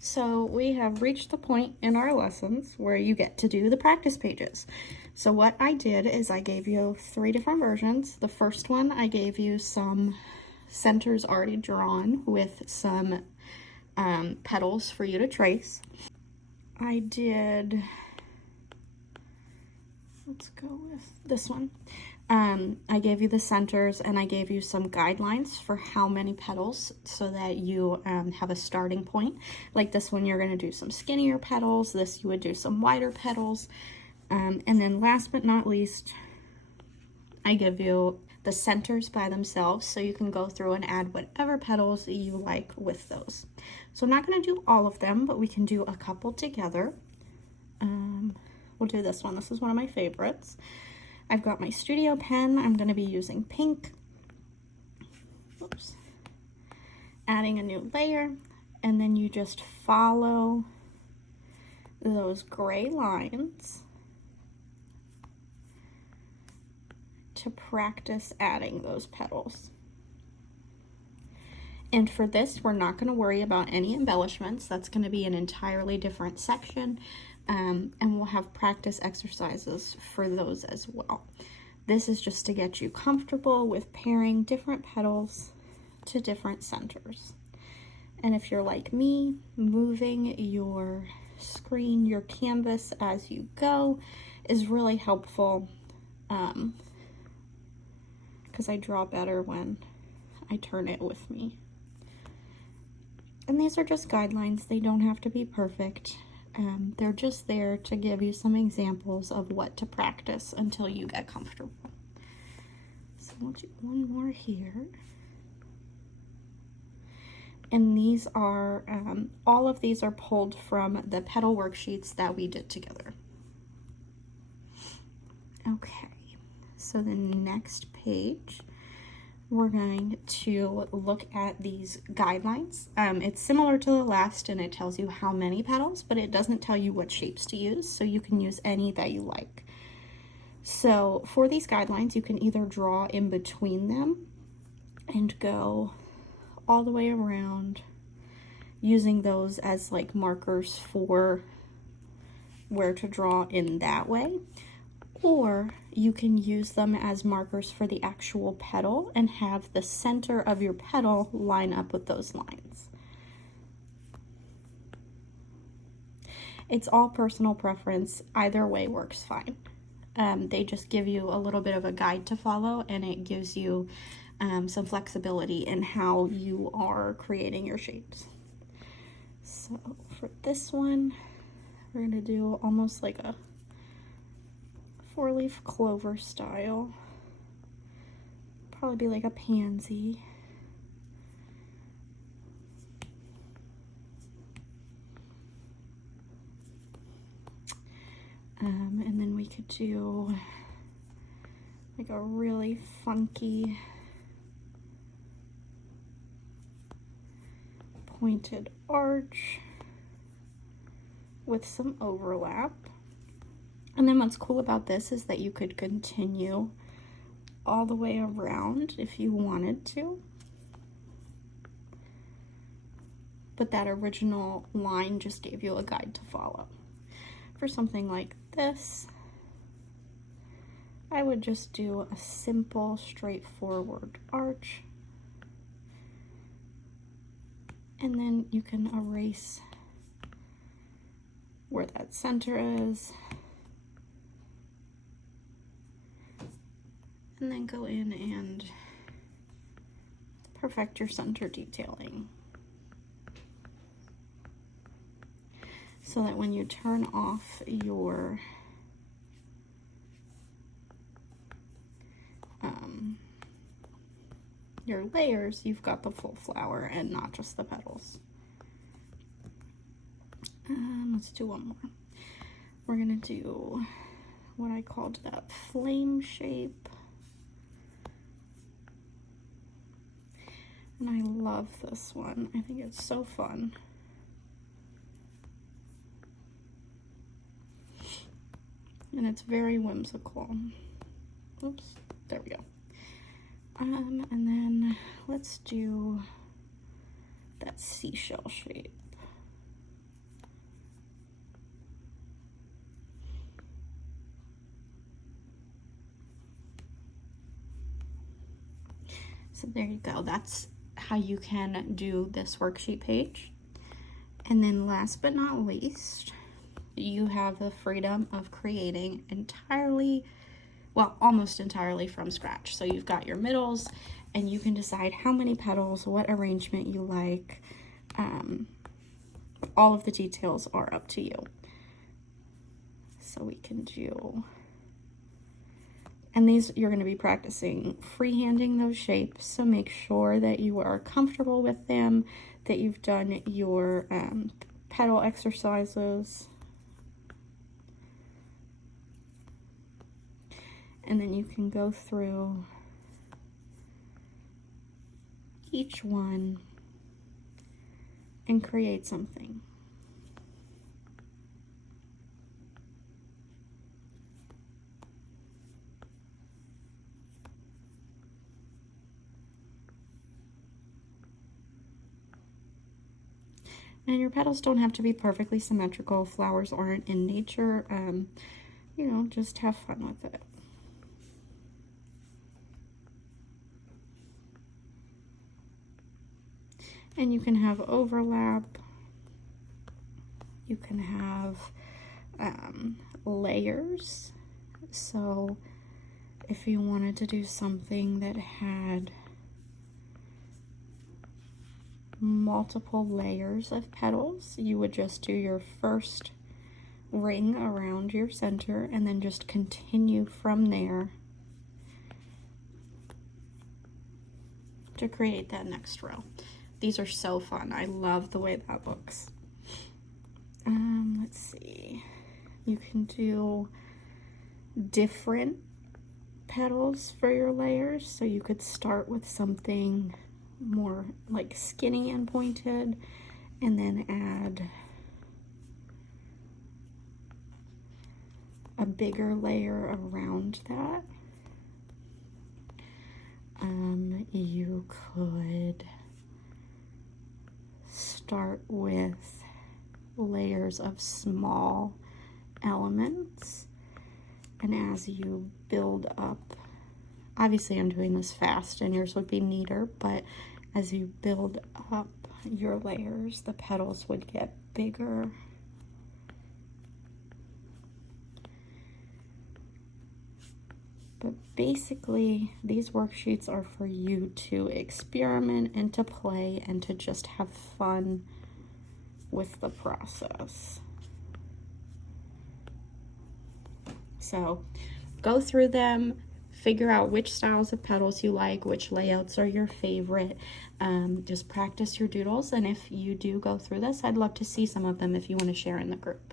So we have reached the point in our lessons where you get to do the practice pages. So what I did is I gave you 3 different versions. The first one, I gave you some centers already drawn with some petals for you to trace. I did, let's go with this one. I gave you the centers and I gave you some guidelines for how many petals so that you have a starting point. Like this one, you're going to do some skinnier petals. This, you would do some wider petals. And then last but not least, I give you the centers by themselves so you can go through and add whatever petals you like with those. So I'm not going to do all of them, but we can do a couple together. We'll do this one. This is one of my favorites. I've got my studio pen. I'm going to be using pink. Oops. Adding a new layer, and then you just follow those gray lines to practice adding those petals. And for this, we're not going to worry about any embellishments. That's going to be an entirely different section. And we'll have practice exercises for those as well. This is just to get you comfortable with pairing different petals to different centers. And if you're like me, moving your screen, your canvas as you go is really helpful, because I draw better when I turn it with me. And these are just guidelines. They don't have to be perfect. They're just there to give you some examples of what to practice until you get comfortable. So we'll do one more here. And these are, all of these are pulled from the petal worksheets that we did together. Okay, so the next page, we're going to look at these guidelines. It's similar to the last and it tells you how many petals, but it doesn't tell you what shapes to use, so you can use any that you like. So for these guidelines, you can either draw in between them and go all the way around using those as like markers for where to draw in that way. Or you can use them as markers for the actual petal and have the center of your petal line up with those lines. It's all personal preference. Either way works fine. They just give you a little bit of a guide to follow, and it gives you some flexibility in how you are creating your shapes. So for this one, we're going to do almost like a 4-leaf clover style. Probably be like a pansy. And then we could do like a really funky pointed arch with some overlap. And then what's cool about this is that you could continue all the way around if you wanted to. But that original line just gave you a guide to follow. For something like this, I would just do a simple, straightforward arch. And then you can erase where that center is. And then go in and perfect your center detailing, so that when you turn off your layers, you've got the full flower and not just the petals. Let's do one more. We're gonna do what I called that flame shape. And I love this one. I think it's so fun. And it's very whimsical. Oops, there we go. And then let's do that seashell shape. So there you go. That's how you can do this worksheet page. And then last but not least, you have the freedom of creating entirely, well, almost entirely from scratch. So you've got your middles, and you can decide how many petals, what arrangement you like. All of the details are up to you. So we can do, and these you're going to be practicing freehanding those shapes, so make sure that you are comfortable with them, that you've done your petal exercises. And then you can go through each one and create something. And your petals don't have to be perfectly symmetrical. Flowers aren't in nature. You know, just have fun with it. And you can have overlap. You can have layers. So if you wanted to do something that had multiple layers of petals, you would just do your first ring around your center and then just continue from there to create that next row. These are so fun. I love the way that looks. Let's see. You can do different petals for your layers. So you could start with something more like skinny and pointed, and then add a bigger layer around that. You could start with layers of small elements, and as you build up, obviously I'm doing this fast and yours would be neater, but as you build up your layers, the petals would get bigger. But basically, these worksheets are for you to experiment and to play and to just have fun with the process. So go through them, figure out which styles of petals you like, which layouts are your favorite. Just practice your doodles, and if you do go through this, I'd love to see some of them if you want to share in the group.